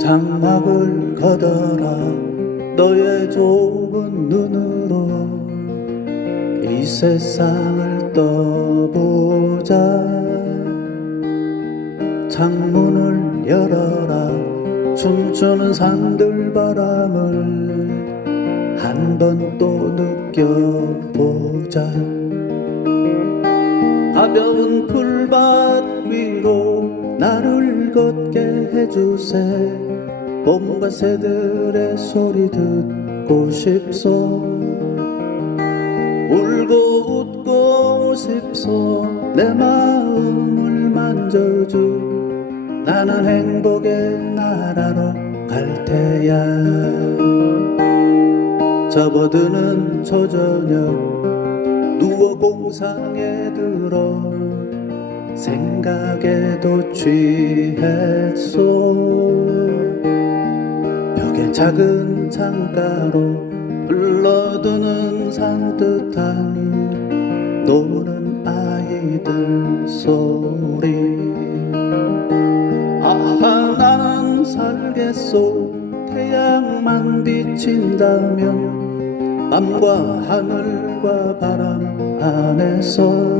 장막을 걷어라. 너의 좁은 눈으로 이 세상을 떠보자. 창문을 열어라. 춤추는 산들 바람을 한 번 또 느껴보자. 가벼운 풀밭 위로 나를 걷게 해주세. 봄과 새들의 소리 듣고 싶소. 울고 웃고 싶소. 내 마음을 만져주. 나는 행복의 나라로 갈 테야. 접어드는 저저녁 누워 공상에 들어. 생각에도 취했소. 벽에 작은 창가로 흘러드는 산뜻한 노는 아이들 소리. 아하 나는 살겠소. 태양만 비친다면 밤과 하늘과 바람 안에서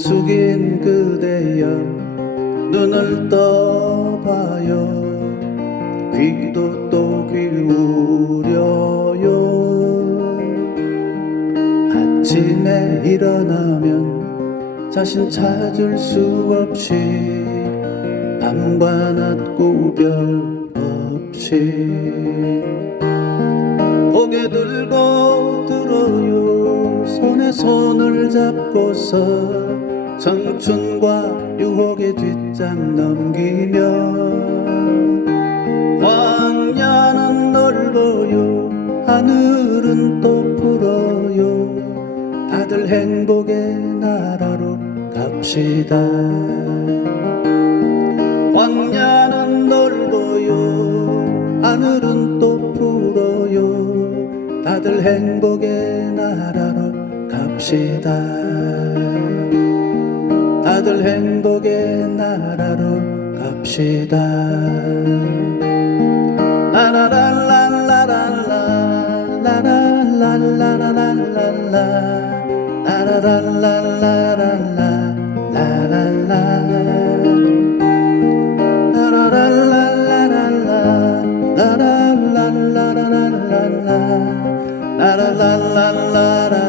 숙인 그대여 눈을 떠봐요. 귀도 또 기울여요. 아침에 일어나면 자신 찾을 수 없이 밤과 낮 구별 없이 고개 들고 들어요. 손에 손을 잡고서 청춘과 유혹의 뒷장 넘기며 광야는 넓어요 하늘은 또 풀어요. 다들 행복의 나라로 갑시다. 광야는 넓어요 하늘은 또 풀어요. 다들 행복의 나라로 갑시다. 다들 행복의 나라로 갑시다. la la la la